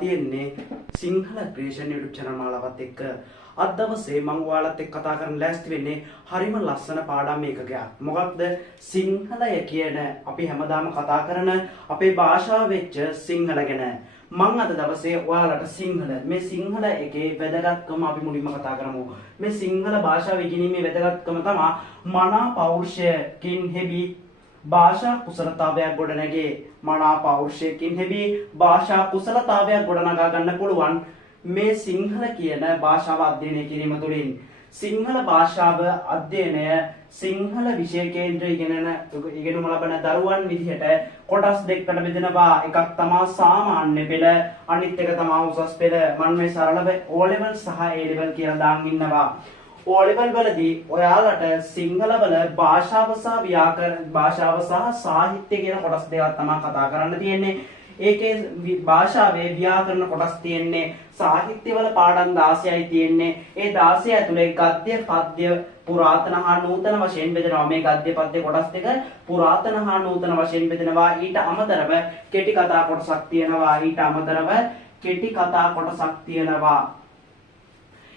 තියෙන්නේ Sinhala creation YouTube channel මාලාවත් එක්ක අද දවසේ මම ඔයාලත් එක්ක කතා කරන්න ලෑස්ති වෙන්නේ හරිම ලස්සන පාඩම් එකකයක්. මොකක්ද සිංහලය කියන අපි හැමදාම කතා කරන අපේ භාෂාව වෙච්ච සිංහල ගැන. මම අද දවසේ ඔයාලට මේ සිංහල එකේ වැදගත්කම අපි මුලින්ම කතා කරමු. මේ සිංහල භාෂාව ඉගෙනීමේ වැදගත්කම තමයි මනා පෞරුෂයකින් හෙබි භාෂා කුසලතාවයක් ගොඩනැගේ. මනා පෞරුෂයකින් හෙබි භාෂා කුසලතාවයක් ගොඩනගා ගන්න පුළුවන් මේ සිංහල කියන භාෂාව අධ්‍යයනය කිරීම තුළින්. සිංහල භාෂාව අධ්‍යයනය සිංහල විෂය කේන්ද්‍ර ඉගෙනුම ලබන දරුවන් විදිහට කොටස් දෙකකට බෙදෙනවා. එකක් තමයි සාමාන්‍ය පෙළ, අනිත් එක තමයි උසස් පෙළ. මම මේ සරලව O level සහ A level කියලා දාන් ඉන්නවා. O level වලදී ඔයාලට සිංහල වල භාෂාව සහ සාහිත්‍ය කියන කොටස් දෙකක් තමයි කතා කරන්න තියෙන්නේ. ඒකේ භාෂාවේ ව්‍යාකරණ කොටස් තියෙන්නේ. සාහිත්‍ය වල පාඩම් 16යි තියෙන්නේ. ඒ 16 ඇතුලේ ගද්‍ය පද්‍ය පුරාතන හා නූතන වශයෙන් බෙදෙනවා. මේ ගද්‍ය පද්‍ය කොටස් දෙක පුරාතන හා නූතන වශයෙන් බෙදෙනවා. ඊට අමතරව කෙටි කතා කොටසක් තියෙනවා.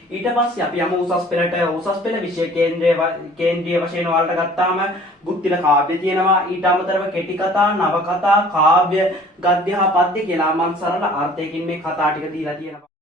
ඊට පස්සේ අපි යමු උසස් පෙළට. උසස් පෙළ විෂය කේන්ද්‍රීය වශයෙන් ඔයාලට ගත්තාම බුද්ධිල කාව්‍ය තියෙනවා. ඊට අමතරව කෙටි කතා, නවකතා, කාව්‍ය, ගද්‍ය හා පද්‍ය කියලා මම සරල අර්ථයකින් මේ කතා ටික දීලා තියෙනවා.